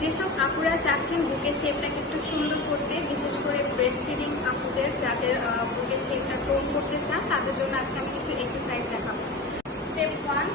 যেসব আপুরা চাচ্ছেন বুকের শেপটাকে একটু সুন্দর করতে, বিশেষ করে ব্রেস্ট ফিডিং আপুদের যাদের বুকের শেপটা টোন করতে চান, তাদের জন্য আজকে আমি কিছু এক্সারসাইজ দেখাবো। স্টেপ 1,